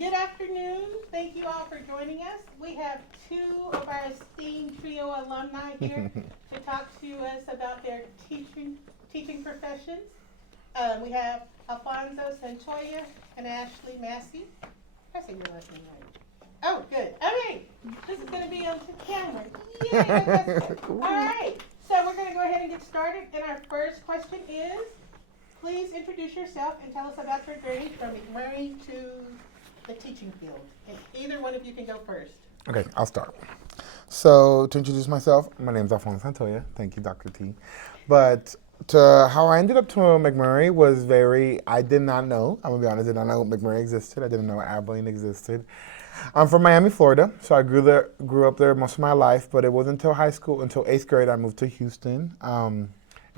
Good afternoon. Thank you all for joining us. We have two of our esteemed trio alumni here to talk to us about their teaching professions. We have Alfonso Santoya and Ashlee Massey. I say your last name right. Oh, good. Okay. This is going to be on camera. Yay! That's good. All right. So we're going to go ahead and get started. And our first question is, please introduce yourself and tell us about your journey from McMurray to the teaching field. And either one of you can go first. Okay, I'll start. So to introduce myself, my name is Alfonso Santoya. Thank you, Dr. T. But how I ended up to McMurray was I did not know, I'm going to be honest, I did not know McMurray existed. I didn't know Abilene existed. I'm from Miami, Florida, so I grew up there most of my life, but it wasn't until high school, until 8th grade, I moved to Houston. And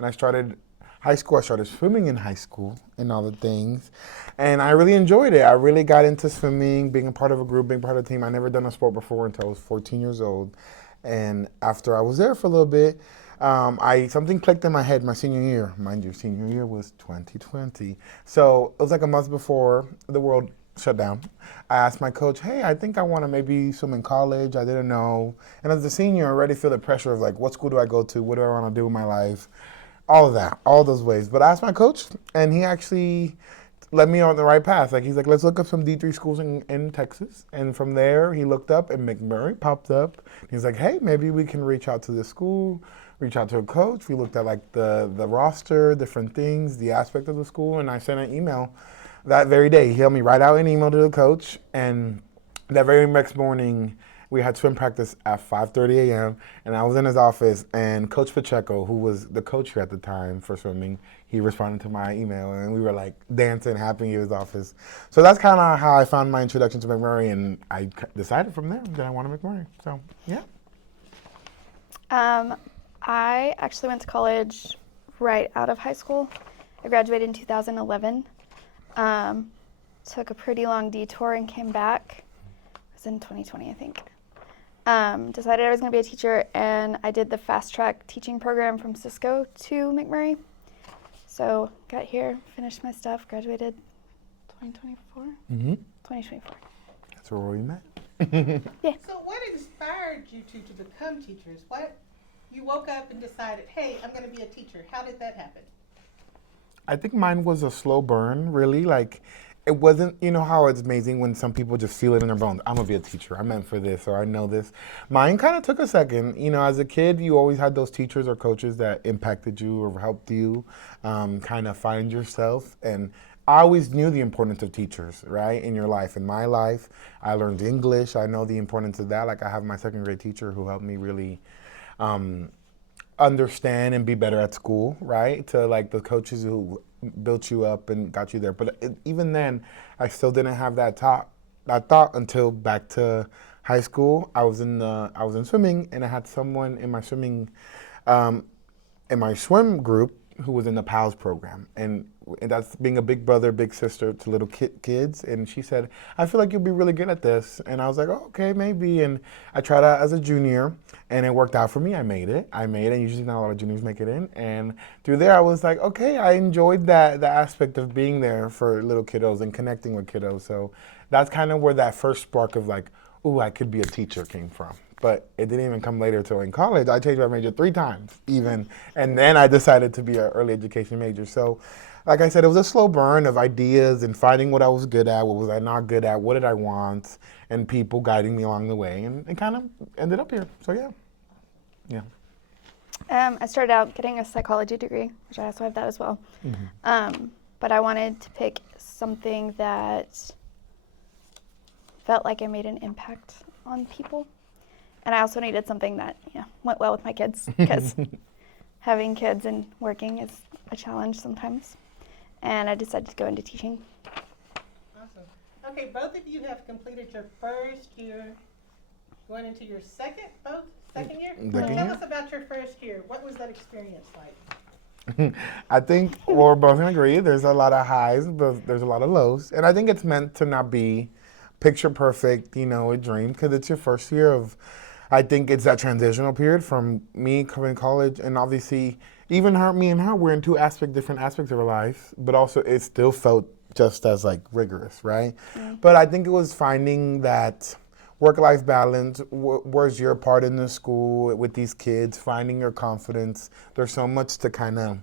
I started high school. I started swimming in high school and all the things. And I really enjoyed it. I really got into swimming, being a part of a group, being part of a team. I never done a sport before until I was 14 years old. And after I was there for a little bit, something clicked in my head my senior year. Mind you, senior year was 2020. So it was like a month before the world shut down. I asked my coach, hey, I think I want to maybe swim in college. I didn't know. And as a senior, I already feel the pressure of like, what school do I go to? What do I want to do in my life? All of that, all those ways. But I asked my coach, and he actually led me on the right path. Like, he's like, let's look up some D3 schools in Texas. And from there, he looked up, and McMurray popped up. He's like, hey, maybe we can reach out to this school, reach out to a coach. We looked at like the roster, different things, the aspect of the school, and I sent an email that very day. He helped me write out an email to the coach, and that very next morning, we had swim practice at 5:30 a.m., and I was in his office, and Coach Pacheco, who was the coach here at the time for swimming, he responded to my email, and we were like dancing, happy in his office. So that's kind of how I found my introduction to McMurray, and I decided from there that I wanted McMurray. So, yeah. I actually went to college right out of high school. I graduated in 2011. Took a pretty long detour and came back. It was in 2020, I think. Decided I was going to be a teacher, and I did the fast track teaching program from Cisco to McMurray. So got here, finished my stuff, graduated 2024. 2024. That's where we met. Yeah. So what inspired you two to become teachers? What you woke up and decided, hey, I'm going to be a teacher. How did that happen? I think mine was a slow burn, really. Like, it wasn't, you know how it's amazing when some people just feel it in their bones. I'm going to be a teacher. I'm meant for this, or I know this. Mine kind of took a second. You know, as a kid, you always had those teachers or coaches that impacted you or helped you kind of find yourself. And I always knew the importance of teachers, right, in your life. In my life, I learned English. I know the importance of that. Like, I have my second grade teacher who helped me really understand and be better at school, right? To like the coaches who built you up and got you there. But even then, I still didn't have that thought until back to high school. I was in swimming, and I had someone in my swim group who was in the PALS program, and that's being a big brother, big sister to little kids. And she said, I feel like you'll be really good at this. And I was like, oh, okay, maybe. And I tried out as a junior, and it worked out for me. I made it. And usually not a lot of juniors make it in. And through there, I was like, okay, I enjoyed the aspect of being there for little kiddos and connecting with kiddos. So that's kind of where that first spark of like, ooh, I could be a teacher came from. But it didn't even come later till in college. I changed my major 3 times even, and then I decided to be an early education major. So, like I said, it was a slow burn of ideas and finding what I was good at, what was I not good at, what did I want, and people guiding me along the way, and it kind of ended up here. So yeah. I started out getting a psychology degree, which I also have that as well. But I wanted to pick something that felt like I made an impact on people. And I also needed something that went well with my kids, because having kids and working is a challenge sometimes. And I decided to go into teaching. Awesome. Okay, both of you have completed your first year, going into your second year? Tell us about your first year. What was that experience like? I think we're both going to agree. There's a lot of highs, but there's a lot of lows. And I think it's meant to not be picture perfect, a dream, because it's your first year of, I think it's that transitional period from me coming to college, and obviously even me and her, we're in different aspects of our life, but also it still felt just as like rigorous, right? But I think it was finding that work-life balance. Where's your part in the school with these kids? Finding your confidence. There's so much to kind of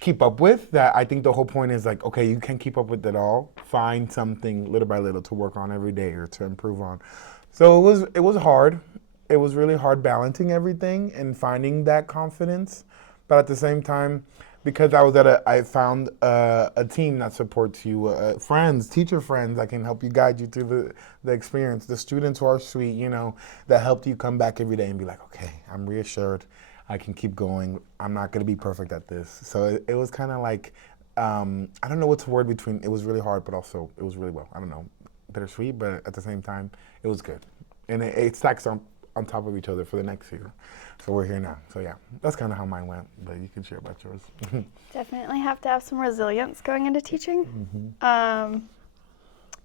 keep up with that I think the whole point is like, okay, you can't keep up with it all. Find something little by little to work on every day or to improve on. So it was hard. It was really hard balancing everything and finding that confidence. But at the same time, because I found a team that supports you, friends, teacher friends that can help you guide you through the experience. The students who are sweet, you know, that helped you come back every day and be like, okay, I'm reassured. I can keep going. I'm not going to be perfect at this. So it was kind of like, I don't know what's the word between, it was really hard, but also it was really well. I don't know, bittersweet, but at the same time, it was good. And it stacks on top of each other for the next year. So we're here now. So yeah, that's kind of how mine went, but you can share about yours. Definitely have to have some resilience going into teaching.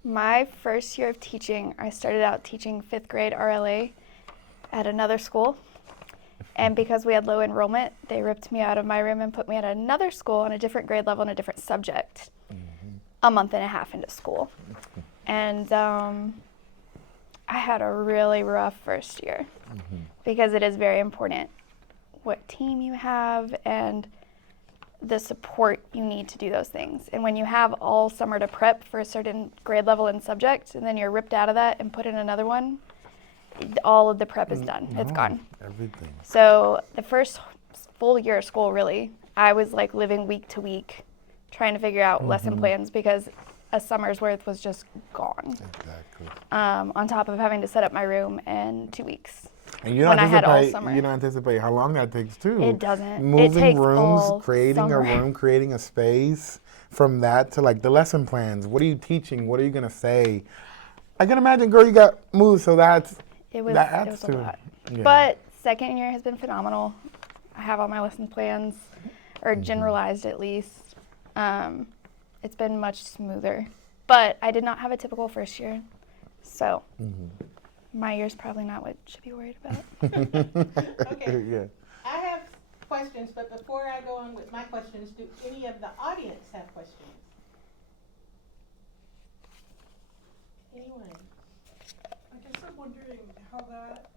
My first year of teaching, I started out teaching 5th grade RLA at another school. And because we had low enrollment, they ripped me out of my room and put me at another school on a different grade level and a different subject a month and a half into school. And I had a really rough first year because it is very important what team you have and the support you need to do those things. And when you have all summer to prep for a certain grade level and subject, and then you're ripped out of that and put in another one, all of the prep is done. It's gone. Everything. So the first full year of school, really, I was like living week to week, trying to figure out lesson plans because a summer's worth was just gone. Exactly. On top of having to set up my room in 2 weeks. And you when don't I had all anticipate summer. You don't anticipate how long that takes too. It doesn't. It Moving takes rooms, all creating summer. a room, creating a space. From that to like the lesson plans. What are you teaching? What are you gonna say? I can imagine, girl, you got moved, so that adds a to lot. it. Yeah. But second year has been phenomenal. I have all my lesson plans, or generalized at least. It's been much smoother. But I did not have a typical first year, so my year's probably not what you should be worried about. Okay. Yeah. I have questions, but before I go on with my questions, do any of the audience have questions? Anyone? I guess I'm wondering how that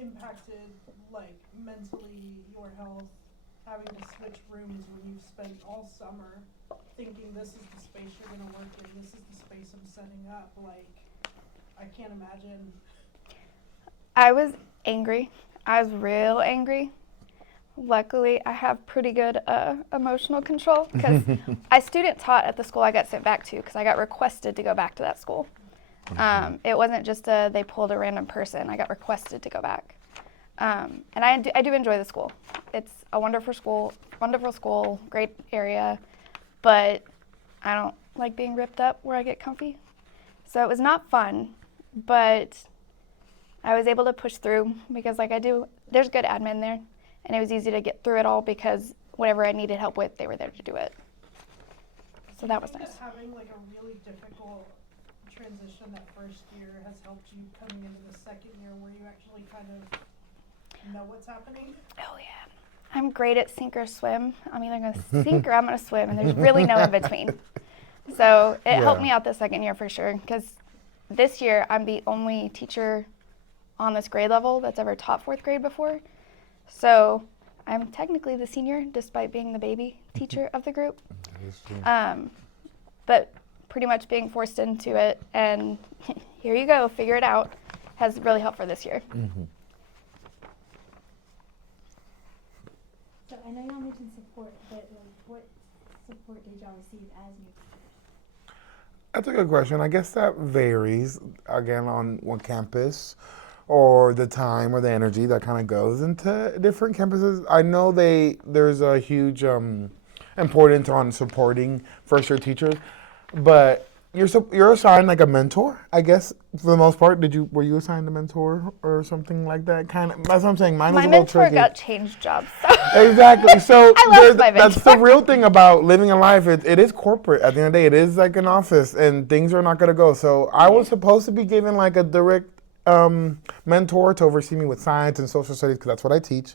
impacted, like, mentally your health, having to switch rooms when you've spent all summer thinking this is the space you're gonna work in, this is the space I'm setting up. Like, I can't imagine. I was angry. I was real angry. Luckily, I have pretty good emotional control because I student taught at the school I got sent back to because I got requested to go back to that school. It wasn't just they pulled a random person. I got requested to go back. And I do enjoy the school. It's a wonderful school, great area, but I don't like being ripped up where I get comfy. So it was not fun, but I was able to push through because there's good admin there, and it was easy to get through it all because whatever I needed help with, they were there to do it. So that was Do you nice. think that having like a really difficult transition that first year has helped you coming into the second year where you actually kind of know what's happening? Oh yeah. I'm great at sink or swim. I'm either going to sink or I'm going to swim, and there's really no in between. So it helped me out the second year for sure, because this year I'm the only teacher on this grade level that's ever taught 4th grade before. So I'm technically the senior, despite being the baby teacher of the group. But pretty much being forced into it, and here you go, figure it out, has really helped for this year. So I know y'all mentioned support, but like, what support did y'all receive as new teachers? That's a good question. I guess that varies, again, on what campus or the time or the energy that kind of goes into different campuses. I know there's a huge importance on supporting first-year teachers, but you're assigned like a mentor, I guess, for the most part. Were you assigned a mentor or something like that? Kind of. That's what I'm saying. Mine was My a little mentor tricky. got changed jobs. So. Exactly. So I loved my that's the real thing about living a life. It is corporate. At the end of the day, it is like an office, and things are not going to go. So I was supposed to be given like a direct mentor to oversee me with science and social studies because that's what I teach.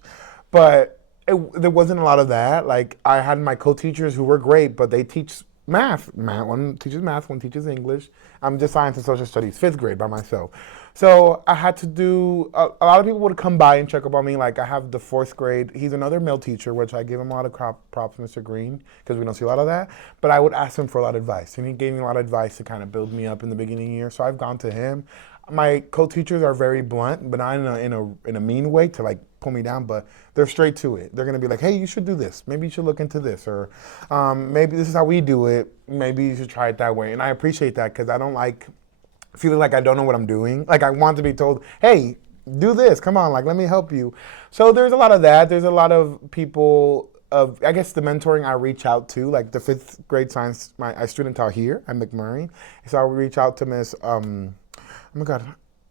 But there wasn't a lot of that. Like I had my co-teachers who were great, but they teach math. One teaches math, one teaches English. I'm just science and social studies, 5th grade by myself. So I had to do, a lot of people would come by and check up on me. Like I have the 4th grade, he's another male teacher, which I give him a lot of props, Mr. Green, because we don't see a lot of that. But I would ask him for a lot of advice, and he gave me a lot of advice to kind of build me up in the beginning of the year. So I've gone to him. My co-teachers are very blunt, but not in a mean way to like pull me down, but they're straight to it. They're gonna be like, hey, you should do this. Maybe you should look into this, or maybe this is how we do it. Maybe you should try it that way. And I appreciate that because I don't like feeling like I don't know what I'm doing. Like I want to be told, hey, do this, come on, like let me help you. So there's a lot of that. There's a lot of people of, I guess the mentoring I reach out to, like the 5th grade science, I student out here at McMurray. So I would reach out to Miss, oh my God,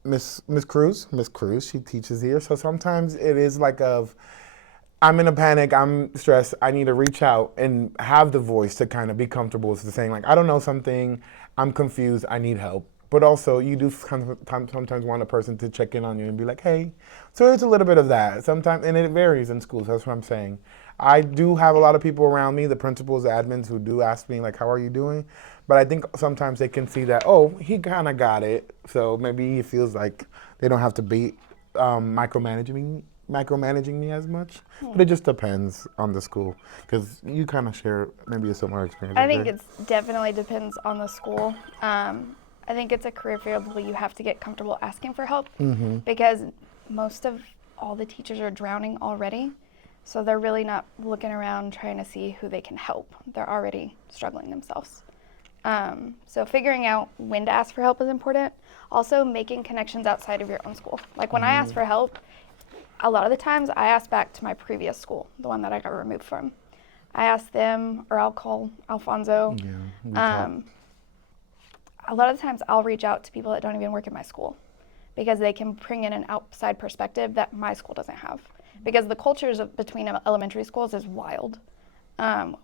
Miss Cruz. Miss Cruz, she teaches here. So sometimes it is like I'm in a panic, I'm stressed, I need to reach out and have the voice to kind of be comfortable with saying like, I don't know something, I'm confused, I need help. But also you do sometimes want a person to check in on you and be like, hey. So there's a little bit of that. Sometimes, and it varies in schools, that's what I'm saying. I do have a lot of people around me, the principals, the admins, who do ask me like, how are you doing? But I think sometimes they can see that, oh, he kind of got it. So maybe he feels like they don't have to be micromanaging me as much. But it just depends on the school, because you kind of share maybe a similar experience. I think it definitely depends on the school. I think it's a career field where you have to get comfortable asking for help, because most of all the teachers are drowning already. So they're really not looking around trying to see who they can help. They're already struggling themselves. So figuring out when to ask for help is important. Also making connections outside of your own school. Like when I ask for help, a lot of the times I ask back to my previous school, the one that I got removed from. I ask them, or I'll call Alfonso. A lot of the times I'll reach out to people that don't even work in my school, because they can bring in an outside perspective that my school doesn't have. Because the cultures between elementary schools is wild.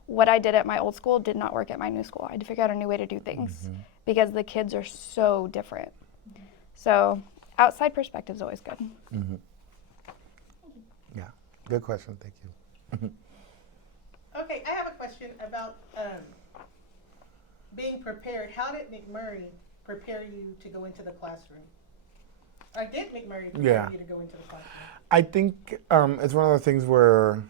What I did at my old school did not work at my new school. I had to figure out a new way to do things because the kids are so different. So outside perspective is always good. Yeah, good question, thank you. Okay, I have a question about being prepared. How did McMurray prepare you to go into the classroom? Or did McMurray prepare you to go into the classroom? I think it's one of the things where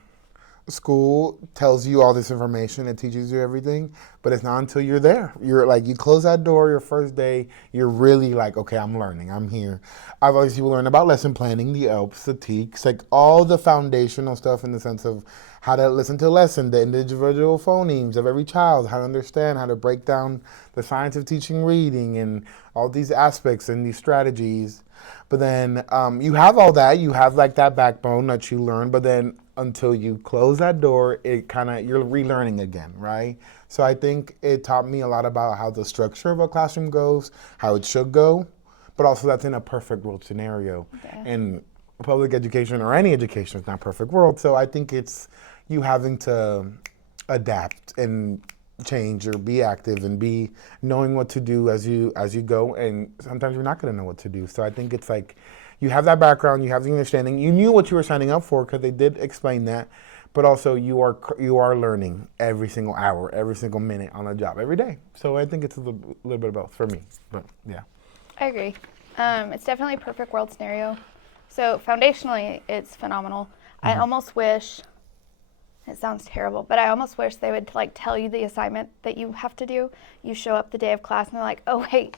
school tells you all this information, it teaches you everything, but it's not until you're there. You're like, you close that door your first day, you're really like, okay, I'm learning, I'm here. I've always people learn about lesson planning, the ELPs, the TEKs, like all the foundational stuff in the sense of how to listen to a lesson, the individual phonemes of every child, how to understand, how to break down the science of teaching reading and all these aspects and these strategies. But then you have all that, you have like that backbone that you learn, but then until you close that door, it kind of, you're relearning again, right? So I think it taught me a lot about how the structure of a classroom goes, how it should go, but also that's in a perfect world scenario. And public education or any education is not perfect world. So I think it's you having to adapt and change or be active and be knowing what to do as you go, and sometimes you're not going to know what to do. So I think it's like you have that background, you have the understanding, you knew what you were signing up for because they did explain that, but also you are learning every single hour, every single minute on the job, every day. So I think it's a little bit of both for me, but yeah. I agree. It's definitely a perfect world scenario. So foundationally, it's phenomenal. I almost wish, it sounds terrible, but I almost wish they would like tell you the assignment that you have to do. You show up the day of class and they're like, oh wait,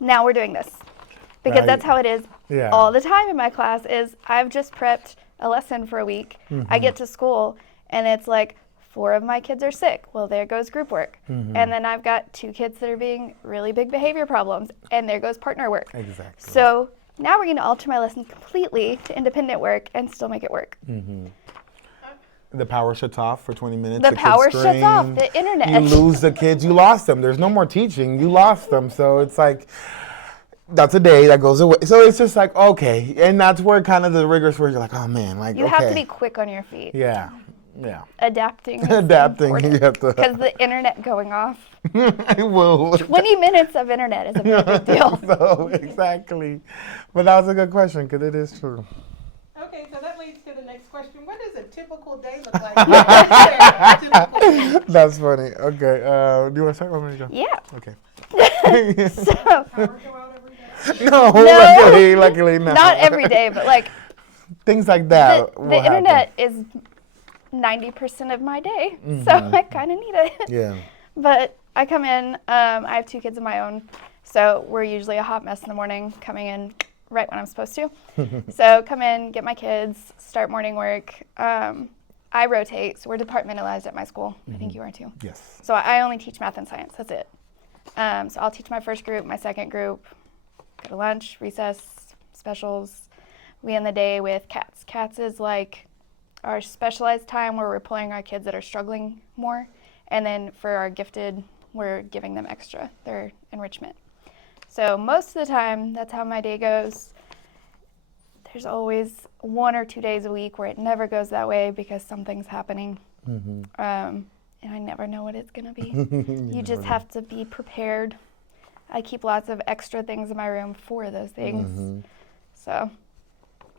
now we're doing this. Because that's how it is all the time in my class is I've just prepped a lesson for a week. I get to school and it's like 4 of my kids are sick. Well, there goes group work. And then I've got 2 kids that are being really big behavior problems, and there goes partner work. Exactly. So now we're going to alter my lesson completely to independent work and still make it work. The power shuts off for 20 minutes. The power shuts off, the internet. You lose the kids, you lost them. There's no more teaching, you lost them. So it's like, that's a day that goes away. So it's just like, okay. And that's where kind of the rigorous where you're like, oh man, like, you have to be quick on your feet. Yeah. Adapting. Adapting, you have to. Because the internet going off. I will. 20 minutes of internet is a really big deal. So, exactly. But that was a good question because it is true. Okay, so that leads to the next question. What is a typical typical day look like? Yeah, typical day. That's funny. Okay. Do you want to start? Or want me to go? Yeah. Okay. So Power go out every day? No, No. luckily not. not every day, but like Things like the, that. the will happen. internet is 90% of my day, so I kind of need it. Yeah. But I come in, I have 2 kids of my own, so we're usually a hot mess in the morning, coming in right when I'm supposed to. So come in, get my kids, start morning work. I rotate, so we're departmentalized at my school. I think you are too. Yes. So I only teach math and science, that's it. So I'll teach my first group, my second group, go to lunch, recess, specials. We end the day with cats. Cats is like our specialized time where we're pulling our kids that are struggling more. And then for our gifted, we're giving them extra, their enrichment. So most of the time, that's how my day goes. There's always 1 or 2 days a week where it never goes that way because something's happening. And I never know what it's going to be. You just have to be prepared. I keep lots of extra things in my room for those things. So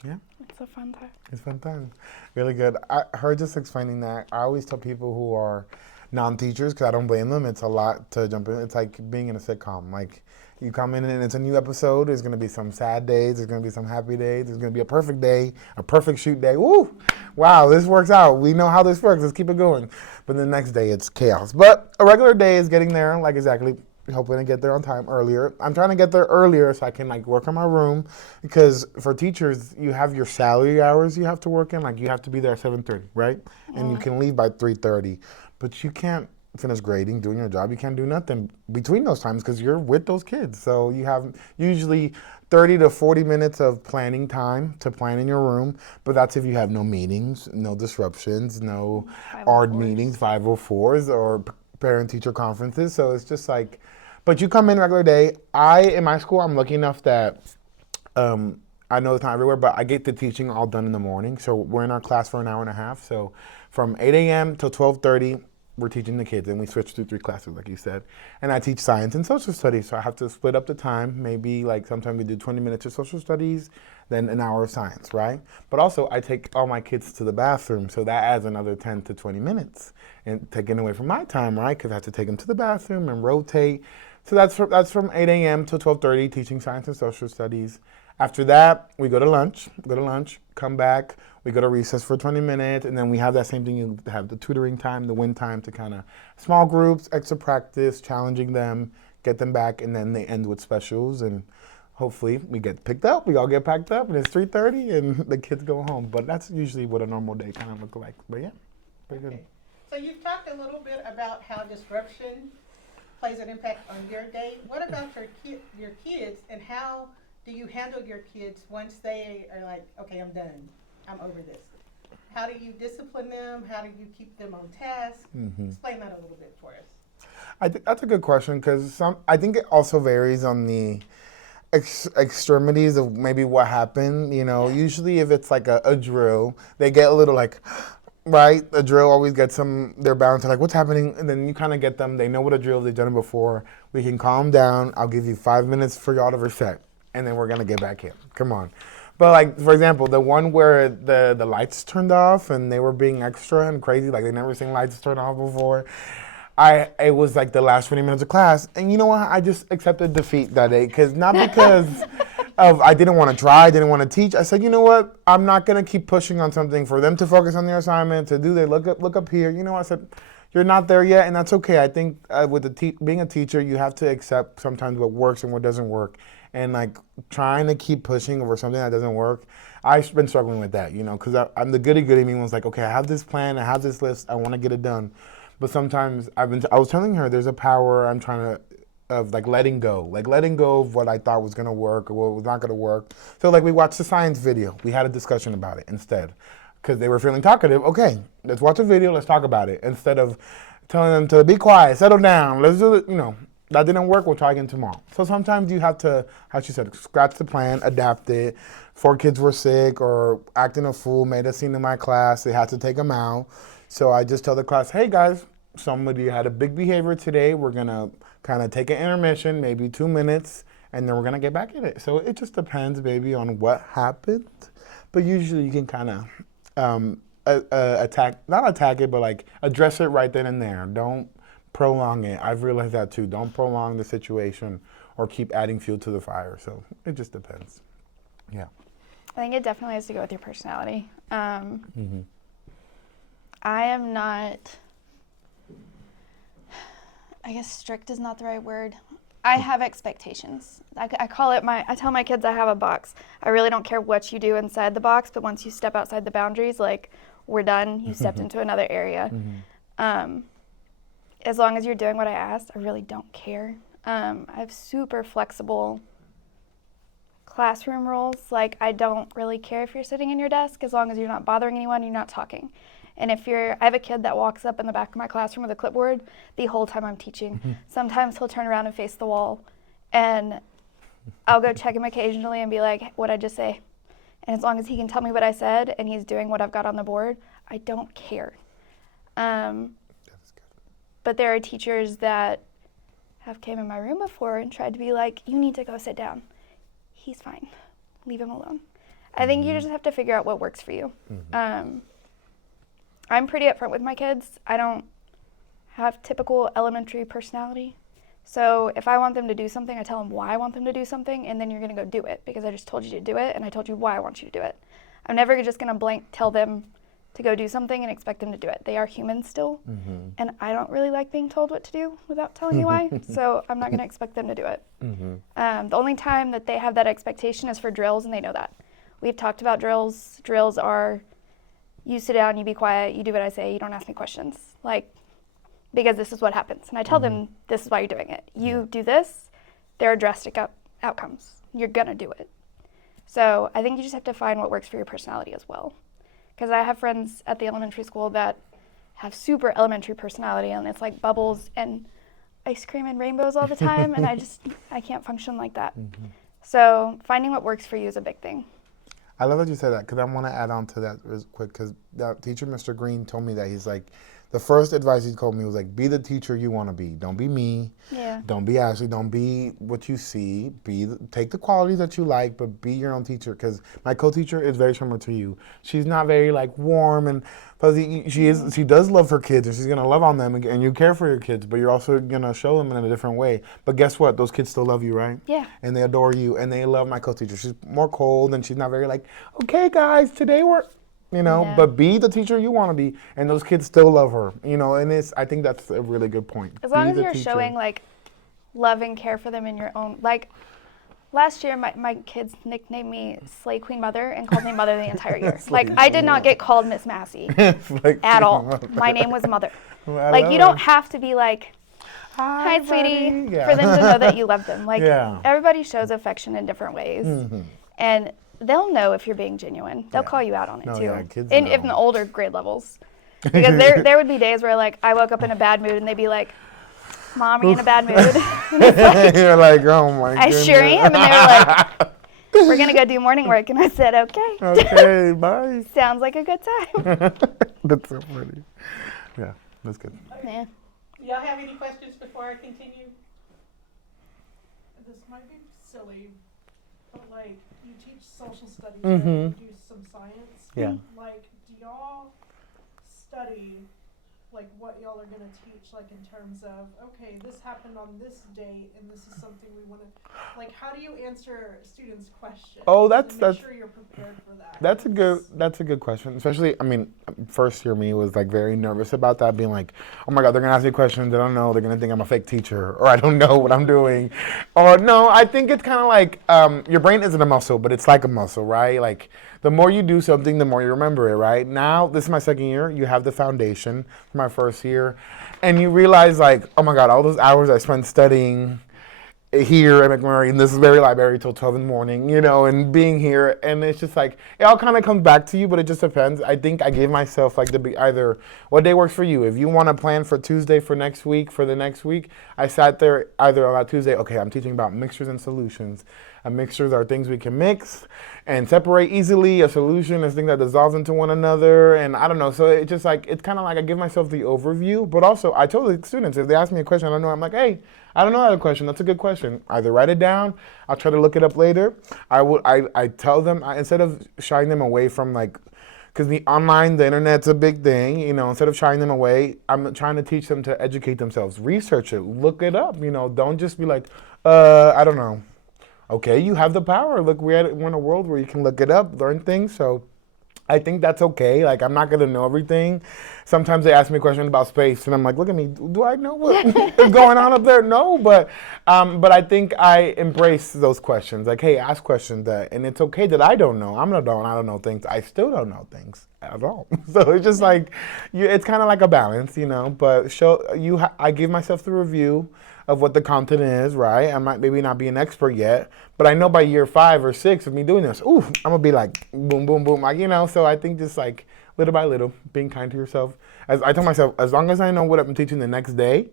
Yeah. it's a fun time. It's fun time. Really good. Her just explaining that. I always tell people who are non-teachers, because I don't blame them. It's a lot to jump in. It's like being in a sitcom. Like you come in and it's a new episode. There's going to be some sad days. There's going to be some happy days. There's going to be a perfect day, a perfect shoot day. Woo! Wow, this works out. We know how this works. Let's keep it going. But the next day it's chaos. But a regular day is getting there, like exactly. Hoping to get there on time earlier. I'm trying to get there earlier so I can like work on my room, because for teachers you have your salary hours you have to work in. Like you have to be there at 7:30, right? And you can leave by 3:30, but you can't finish grading, doing your job. You can't do nothing between those times because you're with those kids. So you have usually 30 to 40 minutes of planning time to plan in your room, but that's if you have no meetings, no disruptions, no odd meetings, 504s or parent-teacher conferences. So it's just like, but you come in regular day. In my school, I'm lucky enough that I know it's not everywhere, but I get the teaching all done in the morning. So we're in our class for an hour and a half. So from 8 a.m. till 12:30, we're teaching the kids, and we switch through 3 classes, like you said. And I teach science and social studies, so I have to split up the time. Maybe like sometimes we do 20 minutes of social studies, then an hour of science, right? But also I take all my kids to the bathroom, so that adds another 10 to 20 minutes, and taken away from my time, right? Because I have to take them to the bathroom and rotate. So that's from 8 a.m. till 12:30, teaching science and social studies. After that, we go to lunch, come back, we go to recess for 20 minutes, and then we have that same thing. You have the tutoring time, the win time to kind of small groups, extra practice, challenging them, get them back, and then they end with specials, and hopefully we get picked up, we all get packed up, and it's 3:30, and the kids go home. But that's usually what a normal day kind of looks like. But yeah, pretty good. Okay. So you've talked a little bit about how disruption plays an impact on your day. What about your kids, and how do you handle your kids once they are like, okay, I'm done, I'm over this? How do you discipline them? How do you keep them on task? Explain that a little bit for us. I think that's a good question, because I think it also varies on the extremities of maybe what happened. You know, usually if it's like a drill, they get a little like, right? A drill always gets them, they're bound to like, what's happening? And then you kind of get them, they know what a drill, they've done it before. We can calm down. I'll give you 5 minutes for y'all to reset, and then we're going to get back in. Come on. But like, for example, the one where the lights turned off and they were being extra and crazy, like they never seen lights turn off before. It was like the last 20 minutes of class. And you know what? I just accepted defeat that day. Not because of I didn't want to try, I didn't want to teach. I said, you know what? I'm not going to keep pushing on something for them to focus on their assignment, to do their look up here. You know, I said, you're not there yet, and that's okay. I think with being a teacher, you have to accept sometimes what works and what doesn't work. And like trying to keep pushing over something that doesn't work, I've been struggling with that, you know, because I'm the goody me one's like, okay, I have this plan, I have this list, I want to get it done. But sometimes I was telling her there's a power I'm trying to, of like letting go of what I thought was going to work or what was not going to work. So like we watched the science video. We had a discussion about it instead, because they were feeling talkative. Okay, let's watch a video, let's talk about it. Instead of telling them to be quiet, settle down, let's do it, you know. That didn't work, we'll try again tomorrow. So sometimes you have to, how she said, scratch the plan, adapt it. 4 kids were sick or acting a fool, made a scene in my class, they had to take them out. So I just tell the class, hey guys, somebody had a big behavior today, we're gonna kind of take an intermission, maybe 2 minutes, and then we're gonna get back in it. So it just depends, baby, on what happened. But usually you can kind of not attack it, but like address it right then and there. Don't prolong it. I've realized that too. Don't prolong the situation or keep adding fuel to the fire. So it just depends. Yeah. I think it definitely has to go with your personality. I am not, I guess strict is not the right word. I have expectations. I call it I tell my kids I have a box. I really don't care what you do inside the box, but once you step outside the boundaries, like, we're done, you stepped into another area. As long as you're doing what I asked, I really don't care. I have super flexible classroom rules. Like, I don't really care if you're sitting in your desk as long as you're not bothering anyone, you're not talking. And I have a kid that walks up in the back of my classroom with a clipboard the whole time I'm teaching. Sometimes he'll turn around and face the wall, and I'll go check him occasionally and be like, what'd I just say? And as long as he can tell me what I said and he's doing what I've got on the board, I don't care. But there are teachers that have came in my room before and tried to be like, you need to go sit down. He's fine. Leave him alone. I think you just have to figure out what works for you. I'm pretty upfront with my kids. I don't have typical elementary personality. So if I want them to do something, I tell them why I want them to do something, and then you're going to go do it because I just told you to do it and I told you why I want you to do it. I'm never just going to blank tell them to go do something and expect them to do it. They are humans still, and I don't really like being told what to do without telling you why, so I'm not going to expect them to do it. The only time that they have that expectation is for drills, and they know that. We've talked about drills. Drills are, you sit down, you be quiet, you do what I say, you don't ask me questions. Like, because this is what happens. And I tell them, this is why you're doing it. You do this, there are drastic outcomes. You're gonna do it. So I think you just have to find what works for your personality as well. Because I have friends at the elementary school that have super elementary personality, and it's like bubbles and ice cream and rainbows all the time, and I can't function like that. So finding what works for you is a big thing. I love that you said that, because I want to add on to that real quick, because that teacher, Mr. Green, told me that. He's like, the first advice he told me was like, be the teacher you want to be. Don't be me. Yeah. Don't be Ashlee. Don't be what you see. Take the qualities that you like, but be your own teacher. Because my co-teacher is very similar to you. She's not very like warm and fuzzy. She does love her kids, and she's gonna love on them, and you care for your kids, but you're also gonna show them in a different way. But guess what? Those kids still love you, right? Yeah. And they adore you, and they love my co-teacher. She's more cold, and she's not very like, okay, guys, today we're. Yeah. But be the teacher you want to be, and those kids still love her, and I think that's a really good point. As long as you're showing like love and care for them in your own, like last year my kids nicknamed me Slay Queen Mother and called me Mother the entire year. Like, I did not get called Miss Massey at all. My name was Mother. Like, you don't have to be like, hi sweetie, for them to know that you love them. Like, everybody shows affection in different ways. And they'll know if you're being genuine. They'll call you out on it too. Kids in know. the older grade levels. Because there would be days where like I woke up in a bad mood and they'd be like, Mom, are you in a bad mood? And it's like, you're like, oh my I goodness. sure am. And they were like, we're going to go do morning work. And I said, okay. Okay, bye. Sounds like a good time. That's so funny. Yeah, that's good. Yeah. Y'all have any questions before I continue? This might be silly, but like, you teach social studies, right? You do some science. Yeah. Like, do y'all study like what y'all are gonna teach, like in terms of, okay, this happened on this date, and this is something we want to, like, how do you answer students' questions? Oh, and make sure you're prepared for that. That's a good question. Especially, I mean, first year me was like very nervous about that, being like, oh my God, they're gonna ask me questions I don't know. They're gonna think I'm a fake teacher, or I don't know what I'm doing, or no. I think it's kind of like your brain isn't a muscle, but it's like a muscle, right? Like, the more you do something, the more you remember it, right? Now, this is my second year. You have the foundation for my first year, and you realize like, oh my God, all those hours I spent studying here at McMurray in this very library till 12 in the morning, and being here, and it's just like, it all kind of comes back to you, but it just depends. I think I gave myself like either what day works for you. If you want to plan for Tuesday for the next week, I sat there either on that Tuesday, okay, I'm teaching about mixtures and solutions. Mixtures are things we can mix and separate easily. A solution is thing that dissolves into one another, and I don't know. So it's just like, it's kind of like I give myself the overview, but also I told the students, if they ask me a question I don't know, I'm like, hey, I don't know that question. That's a good question. Either write it down. I'll try to look it up later. I tell them, instead of shying them away from like because the online, the internet's a big thing. Instead of shying them away, I'm trying to teach them to educate themselves, research it, look it up. Don't just be like, I don't know. Okay, you have the power. Look, we're in a world where you can look it up, learn things. So I think that's okay. Like, I'm not going to know everything. Sometimes they ask me a question about space, and I'm like, look at me. Do I know what is going on up there? No, but I think I embrace those questions. Like, hey, ask questions and it's okay that I don't know. I'm an adult and I don't know things. I still don't know things at all. So it's just like, it's kind of like a balance, But I give myself the review of what the content is, right? I might maybe not be an expert yet, but I know by year 5 or 6 of me doing this, I'm gonna be like, boom, boom, boom, so I think just like little by little, being kind to yourself. As I tell myself, as long as I know what I'm teaching the next day,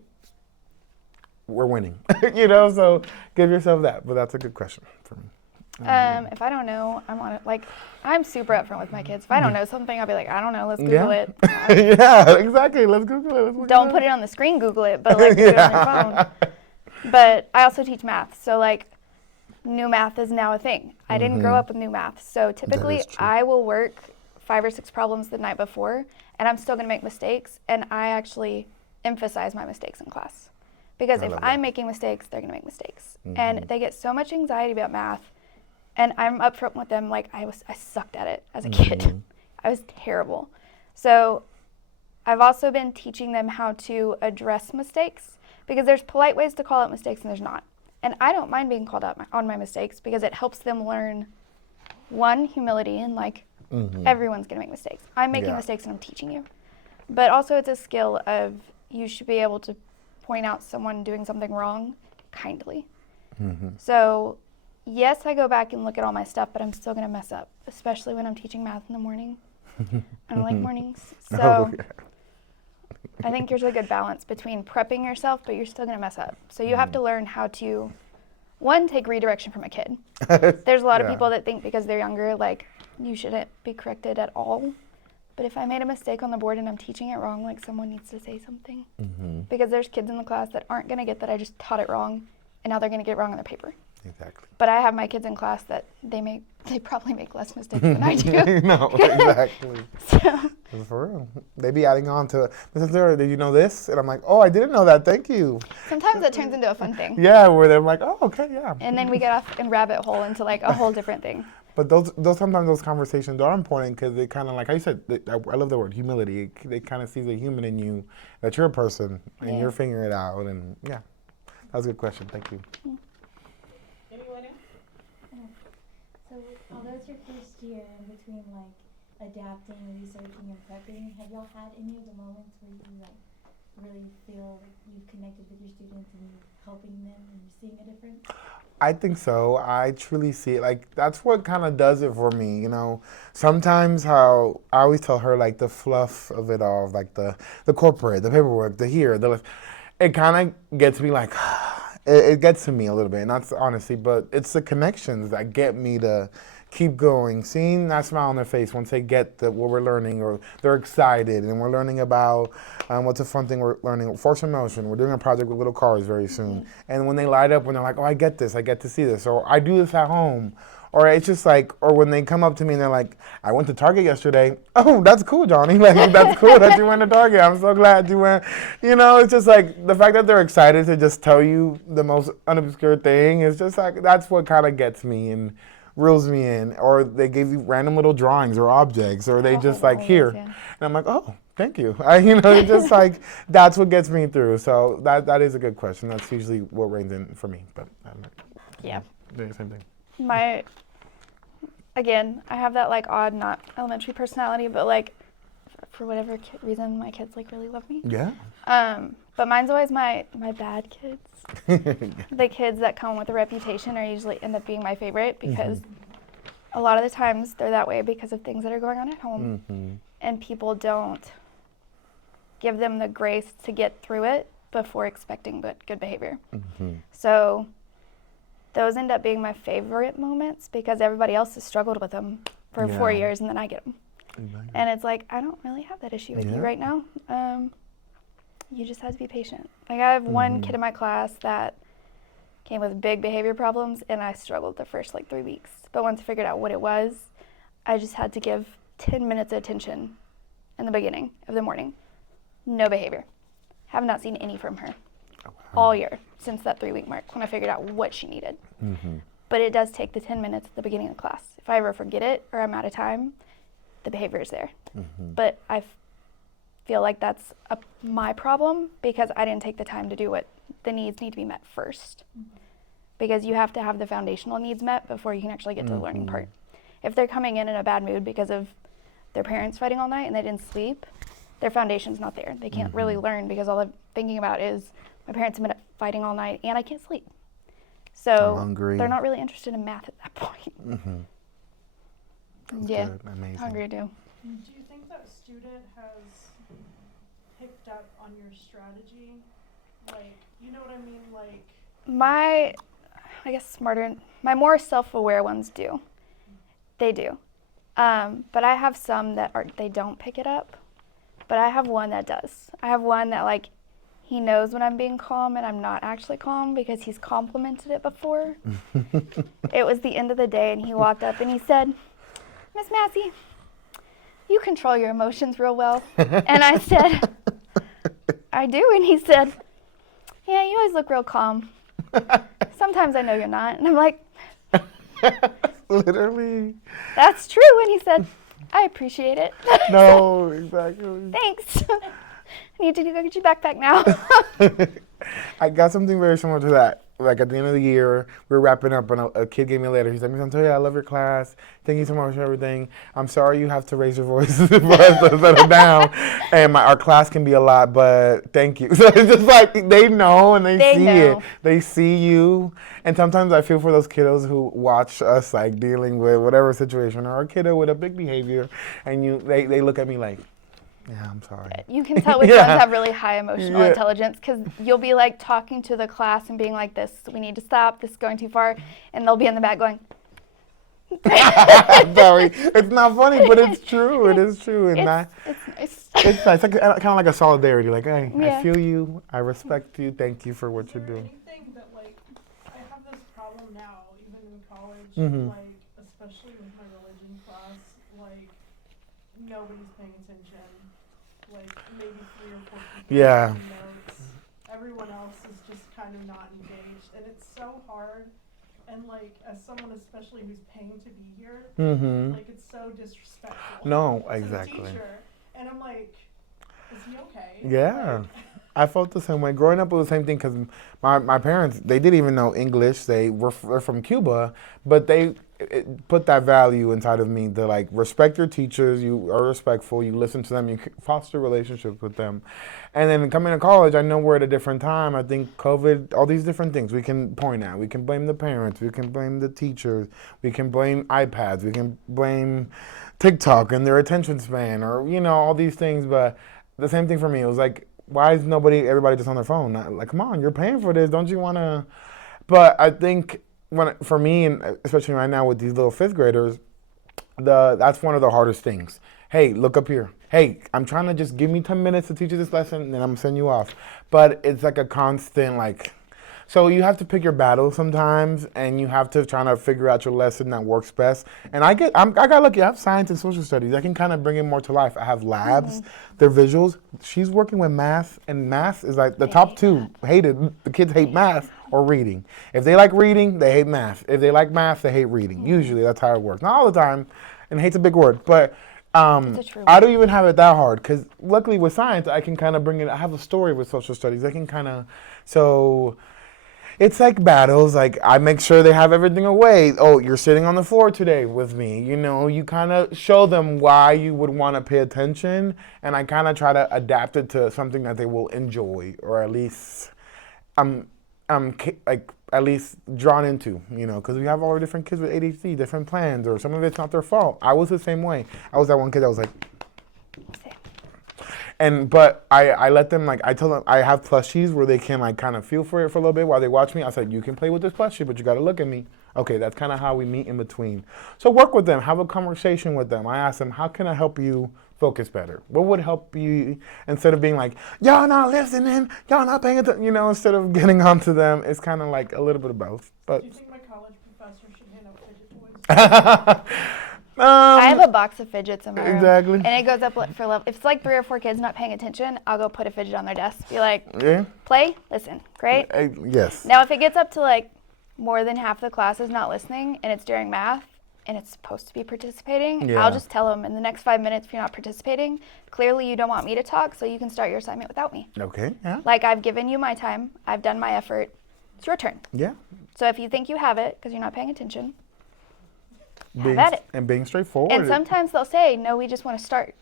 we're winning, so give yourself that, but that's a good question for me. If I don't know, I'm on it. Like, I'm super upfront with my kids. If I don't know something, I'll be like, I don't know, let's Google it. Yeah, exactly. Let's Google it. Don't put it on the screen, Google it, but like do it on your phone. But I also teach math, so like new math is now a thing. I didn't grow up with new math, so typically I will work 5 or 6 problems the night before, and I'm still gonna make mistakes, and I actually emphasize my mistakes in class. Because if I'm making mistakes, they're gonna make mistakes. And they get so much anxiety about math. And I'm upfront with them, like I sucked at it as a kid. I was terrible. So I've also been teaching them how to address mistakes, because there's polite ways to call out mistakes and there's not. And I don't mind being called out on my mistakes, because it helps them learn, one, humility, and like everyone's gonna make mistakes. I'm making mistakes and I'm teaching you. But also it's a skill of, you should be able to point out someone doing something wrong kindly. So yes, I go back and look at all my stuff, but I'm still going to mess up, especially when I'm teaching math in the morning. I don't like mornings. So I think there's a good balance between prepping yourself, but you're still going to mess up. So you have to learn how to, one, take redirection from a kid. There's a lot of people that think because they're younger, like, you shouldn't be corrected at all. But if I made a mistake on the board and I'm teaching it wrong, like, someone needs to say something. Because there's kids in the class that aren't going to get that I just taught it wrong, and now they're going to get it wrong on their paper. Exactly. But I have my kids in class that they probably make less mistakes than I do. No, exactly. So. For real. They be adding on to, Mrs. Zara, did you know this? And I'm like, oh, I didn't know that. Thank you. Sometimes it turns into a fun thing. Yeah, where they're like, oh, okay, yeah. And then we get off and rabbit hole into like a whole different thing. But sometimes those conversations are important, because they kind of, like I said, I love the word humility. They kind of see the human in you, that you're a person and you're figuring it out. And yeah, that was a good question. Thank you. Anyone else? So, although it's your first year, in between like adapting, researching, and prepping, have y'all had any of the moments where you like really feel like you've connected with your students and you're helping them and you're seeing a difference? I think so. I truly see it. Like, that's what kind of does it for me, Sometimes how I always tell her, like, the fluff of it all, like the corporate, the paperwork, it kind of gets me like, it gets to me a little bit, and that's honestly, but it's the connections that get me to keep going, seeing that smile on their face once they get what we're learning, or they're excited, and we're learning about what's a fun thing we're learning, force and motion. We're doing a project with little cars very soon. And when they light up, when they're like, oh, I get this, I get to see this, or I do this at home. Or it's just like, or when they come up to me and they're like, I went to Target yesterday. Oh, that's cool, Johnny. Like, that's cool that you went to Target. I'm so glad you went. It's just like the fact that they're excited to just tell you the most unobscure thing is just like, that's what kind of gets me and reels me in. Or they give you random little drawings or objects, or they just like, here. And I'm like, oh, thank you. It's just like, that's what gets me through. So that is a good question. That's usually what reigns in for me. But yeah, doing the same thing. Again, I have that like odd, not elementary personality, but like for whatever reason, my kids like really love me. Yeah. But mine's always my bad kids. The kids that come with a reputation are usually end up being my favorite, because a lot of the times they're that way because of things that are going on at home, and people don't give them the grace to get through it before expecting good behavior. So those end up being my favorite moments, because everybody else has struggled with them for 4 years, and then I get them. And it's like, I don't really have that issue with you right now. You just have to be patient. Like, I have one kid in my class that came with big behavior problems, and I struggled the first like 3 weeks. But once I figured out what it was, I just had to give 10 minutes of attention in the beginning of the morning. No behavior. Have not seen any from her all year since that 3-week mark when I figured out what she needed. Mm-hmm. But it does take the 10 minutes at the beginning of class. If I ever forget it or I'm out of time, the behavior is there. Mm-hmm. But I feel like that's my problem because I didn't take the time to do what the needs need to be met first. Because you have to have the foundational needs met before you can actually get to the learning part. If they're coming in a bad mood because of their parents fighting all night and they didn't sleep, their foundation's not there. They can't really learn because all they're thinking about is my parents have been fighting all night and I can't sleep. So they're not really interested in math at that point. Mm-hmm. Yeah, Good. Amazing. hungry too. Do you think that student has picked up on your strategy? Like, you know what I mean? Like, My more self-aware ones do. They do. But I have some that they don't pick it up. But I have one that does. I have one that like, he knows when I'm being calm and I'm not actually calm because he's complimented it before. It was the end of the day and he walked up and he said, Miss Massey, you control your emotions real well. And I said, I do. And he said, yeah, you always look real calm. Sometimes I know you're not. And I'm like, Literally. that's true. And he said, I appreciate it. No, exactly. Thanks. I need to go get your backpack now. I got something very similar to that. Like at the end of the year, we were wrapping up, and a kid gave me a letter. He's like, Miss Santoya, I love your class. Thank you so much for everything. I'm sorry you have to raise your voice for us to settle down. And our class can be a lot, but thank you. So it's just like they know and they see know. it. They see you. And sometimes I feel for those kiddos who watch us like dealing with whatever situation, or a kiddo with a big behavior, and they look at me like, yeah, I'm sorry. You can tell which Yeah. ones have really high emotional Yeah. intelligence because you'll be like talking to the class and being like, this, we need to stop, this is going too far. And they'll be in the back going, Sorry, it's not funny, but it's true. It is true, and it's nice. it's nice. Like, kind of like a solidarity. Like, hey, Yeah. I feel you. I respect you. Thank you for what is you're there doing. anything that, like, I have this problem now, even in college, Mhm. like, especially with my religion class, like, nobody's paying attention. Like, maybe 3 or 4 people Yeah. taking notes. Everyone else is just kind of not engaged, and it's so hard. And, like, as someone especially who's paying to be here, Mm-hmm. like, it's so disrespectful. No, to exactly. the teacher. And I'm like, is he okay? Yeah. Like, I felt the same way. Growing up, it was the same thing because my parents, they didn't even know English. They're from Cuba, but they put that value inside of me to like respect your teachers. You are respectful. You listen to them. You foster relationships with them. And then coming to college, I know we're at a different time. I think COVID, all these different things we can point at. We can blame the parents. We can blame the teachers. We can blame iPads. We can blame TikTok and their attention span, or all these things. But the same thing for me. It was like, why is everybody just on their phone? Like, come on, you're paying for this. Don't you want to? But I think for me, and especially right now with these little 5th graders, that's one of the hardest things. Hey, look up here. Hey, I'm trying to just give me 10 minutes to teach you this lesson, and then I'm going to send you off. But it's like a constant, like, so you have to pick your battles sometimes, and you have to try to figure out your lesson that works best. And I got lucky. I have science and social studies. I can kind of bring it more to life. I have labs. They're visuals. She's working with math, and math is like the top 2 hated. The kids hate math or reading. If they like reading, they hate math. If they like math, they hate reading. Usually, that's how it works. Not all the time, and hate's a big word, but I don't even have it that hard because luckily with science, I can kind of bring it. I have a story with social studies. I can kind of, so it's like battles. Like I make sure they have everything away. Oh, you're sitting on the floor today with me. You kind of show them why you would want to pay attention, and I kind of try to adapt it to something that they will enjoy, or at least like at least drawn into, because we have all the different kids with ADHD, different plans, or some of it's not their fault. I was the same way. I was that one kid that was like, but I let them, like, I tell them I have plushies where they can like kind of feel for it for a little bit while they watch me. I said, you can play with this plushie, but you got to look at me. Okay, that's kind of how we meet in between. So work with them, have a conversation with them. I ask them, how can I help you focus better? What would help you, instead of being like, y'all not listening, y'all not paying attention, instead of getting onto them, it's kind of like a little bit of both. But do you think my college professor should hand out fidget toys? I have a box of fidgets in my room. Exactly. And it goes up for level. If it's like 3 or 4 kids not paying attention, I'll go put a fidget on their desk. Be like, Yeah. play, listen. Great. Yes. Now, if it gets up to like more than half the class is not listening and it's during math and it's supposed to be participating, Yeah. I'll just tell them in the next 5 minutes if you're not participating, clearly you don't want me to talk, so you can start your assignment without me. Okay. Yeah. Like, I've given you my time. I've done my effort. It's your turn. Yeah. So if you think you have it because you're not paying attention, Being, at it. And being straightforward. and sometimes they'll say, no, we just want to start.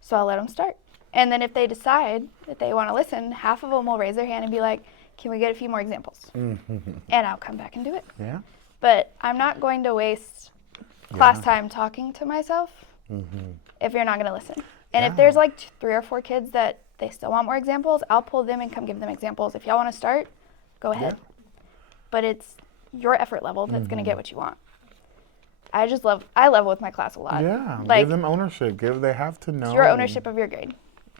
So I'll let them start. And then if they decide that they want to listen, half of them will raise their hand and be like, can we get a few more examples? Mm-hmm. And I'll come back and do it. Yeah. But I'm not going to waste class time talking to myself if you're not going to listen. And Yeah. if there's like 3 or 4 kids that they still want more examples, I'll pull them and come give them examples. If y'all want to start, go ahead. But it's your effort level that's going to get what you want. I level with my class a lot. Yeah. Like, give them ownership. They have to know. it's your ownership of your grade.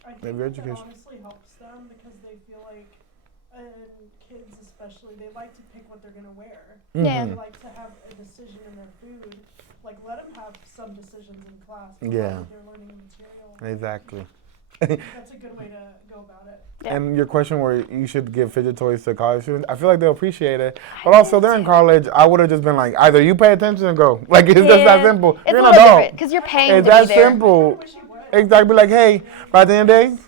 I Maybe think that education. honestly helps them because they feel like, and kids especially, they like to pick what they're gonna wear. Yeah. They like to have a decision in their food. Like, let them have some decisions in class. Yeah. They're learning the material. Exactly. That's a good way to go about it. Yeah. And your question where you should give fidget toys to college students, I feel like they'll appreciate it. But also, they're in college. I would have just been like, either you pay attention and go. Like, it's just that simple. It's You're a an little adult. different because you're paying It's to that be there. simple. Wish you would. Exactly. Like, hey, by the end of the day,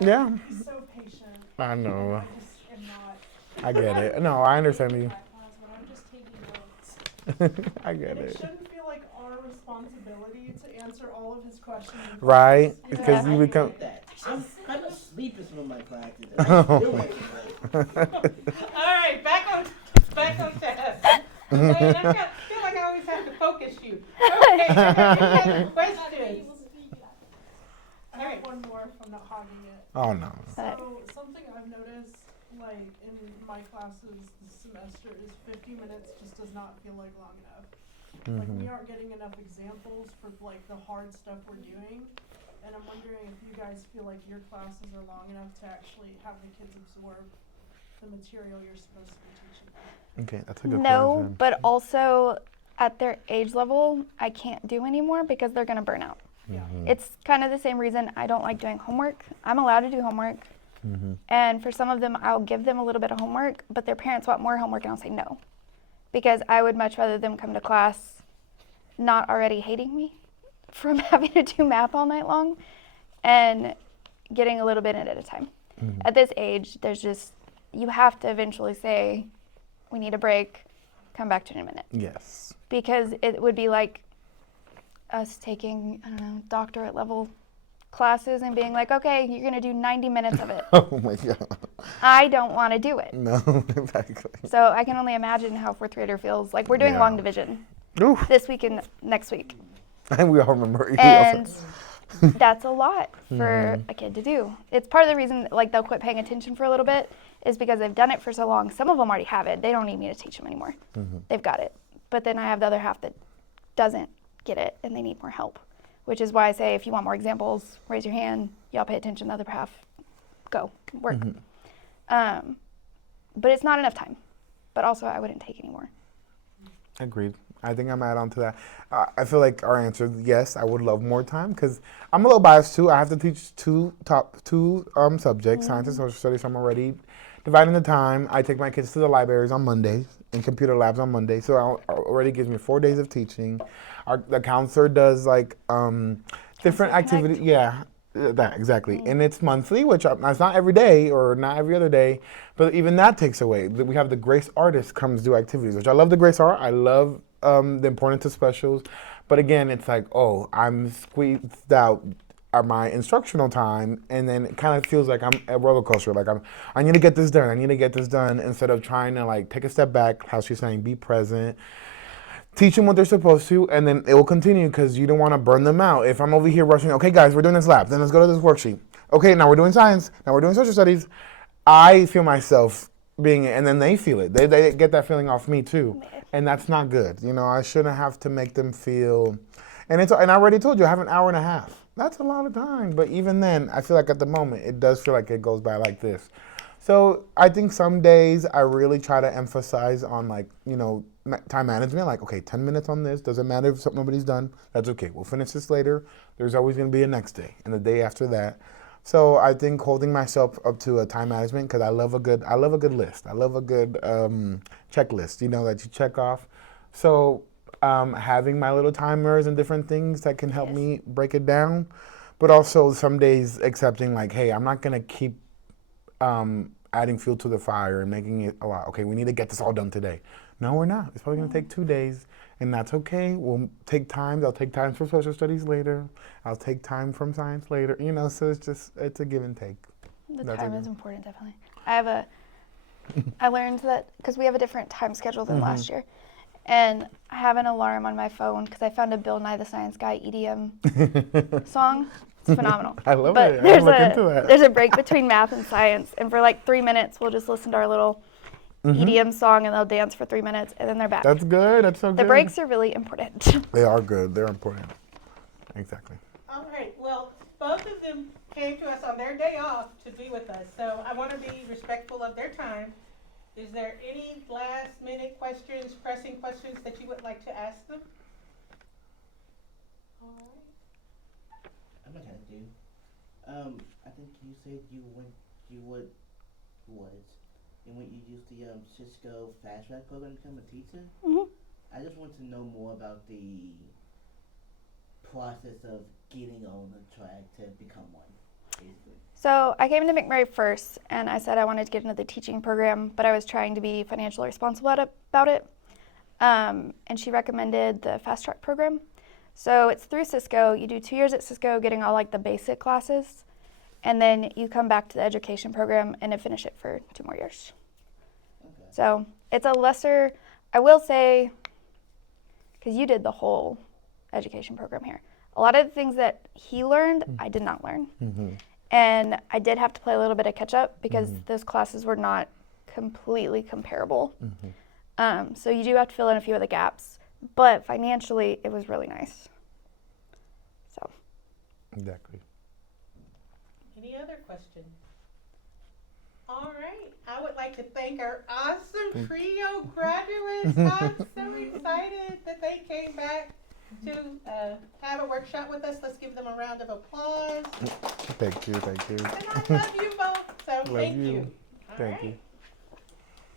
yeah. He's so patient. I know. I just am not. I get it. No, I understand you. My class when I'm just taking notes. I get And it it. shouldn't feel like our responsibility to answer all of his questions. Right? You know, Because you I become. get that. I'm kind of sleeping from my classes. All right, back on task. Wait, I feel like I always have to focus you. Okay, any other questions? I have one more if I'm not hogging it. Oh, no. So something I've noticed, like in my classes this semester, is 50 minutes just does not feel like long enough. Like we aren't getting enough examples for like the hard stuff we're doing, and I'm wondering if you guys feel like your classes are long enough to actually have the kids absorb the material you're supposed to be teaching them. Okay, that's a good No, question. but also at their age level, I can't do anymore because they're going to burn out. It's kind of the same reason I don't like doing homework. I'm allowed to do homework. And for some of them, I'll give them a little bit of homework, but their parents want more homework and I'll say no. Because I would much rather them come to class not already hating me from having to do math all night long and getting a little bit in at a time. At this age, there's just, you have to eventually say, we need a break, come back to it in a minute. Yes. Because it would be like us taking, I don't know, doctorate level classes and being like, okay, you're going to do 90 minutes of it. Oh, my God. I don't want to do it. No, exactly. So I can only imagine how fourth grader feels. Like, we're doing Yeah. long division Oof. this week and next week. And we all remember. And that's a lot for a kid to do. It's part of the reason, like, they'll quit paying attention for a little bit is because they've done it for so long. Some of them already have it. They don't need me to teach them anymore. They've got it. But then I have the other half that doesn't get it and they need more help, which is why I say if you want more examples, raise your hand. Y'all pay attention. The other half, go, work. But it's not enough time. But also, I wouldn't take anymore. Agreed. I think I'm add on to that. I feel like our answer, yes, I would love more time because I'm a little biased too. I have to teach two subjects, science and social studies. So I'm already dividing the time. I take my kids to the libraries on Mondays and computer labs on Mondays. So it already gives me 4 days of teaching. The counselor does like different activities. Yeah, that exactly. And it's monthly, which it's not every day or not every other day, but even that takes away. We have the Grace Artist comes do activities, which I love the Grace Art. I love the importance of specials. But again, it's like, oh, I'm squeezed out my instructional time, and then it kind of feels like I'm a roller coaster. Like I need to get this done. I need to get this done instead of trying to like take a step back. How she's saying, be present. Teach them what they're supposed to, and then it will continue because you don't want to burn them out. If I'm over here rushing, okay, guys, we're doing this lab, then let's go to this worksheet. Okay, now we're doing science, now we're doing social studies. I feel myself being, and then they feel it. They get that feeling off me too, and that's not good. You know, I shouldn't have to make them feel, and I already told you, I have an hour and a half. That's a lot of time, but even then, I feel like at the moment, it does feel like it goes by like this. So I think some days I really try to emphasize on like, you know, time management. Like, okay, 10 minutes on this. Doesn't matter if something nobody's done. That's okay. We'll finish this later. There's always going to be a next day and the day after that. So I think holding myself up to a time management, because I love a good list. I love a good checklist, you know, that you check off. So having my little timers and different things that can help me break it down, but also some days accepting like, hey, I'm not gonna keep adding fuel to the fire and making it a lot. Okay, we need to get this all done today. No, we're not. It's probably gonna take 2 days, and that's okay. We'll take time. I'll take time for social studies later. I'll take time from science later. You know, so it's a give and take. The That's time okay. is important, definitely. I learned that because we have a different time schedule than last year, and I have an alarm on my phone because I found a Bill Nye the Science Guy EDM song. It's phenomenal. I love but it. I'll look into that. There's a break between math and science, and for like 3 minutes, we'll just listen to our little EDM song, and they'll dance for 3 minutes, and then they're back. That's good. That's so good. The breaks are really important. They are good. They're important. Exactly. All right, well, both of them came to us on their day off to be with us, so I want to be respectful of their time. Is there any last minute questions, pressing questions that you would like to ask them? All right. I'm not gonna do. I think you said you used the Cisco Fast Track program to become a teacher. Mhm. I just want to know more about the process of getting on the track to become one, basically. So I came to McMurray first, and I said I wanted to get into the teaching program, but I was trying to be financially responsible about it. And she recommended the Fast Track program. So it's through Cisco. You do 2 years at Cisco, getting all like the basic classes, and then you come back to the education program and then finish it for 2 more years. Okay. So it's a lesser, I will say, because you did the whole education program here. A lot of the things that he learned, I did not learn. And I did have to play a little bit of catch up because those classes were not completely comparable. So you do have to fill in a few of the gaps. But financially, it was really nice. So. Exactly. Any other questions? All right, I would like to thank our awesome trio graduates. I'm so excited that they came back to have a workshop with us. Let's give them a round of applause. Thank you. Thank you. And I love you both, so Love thank you. you. All Thank right. you.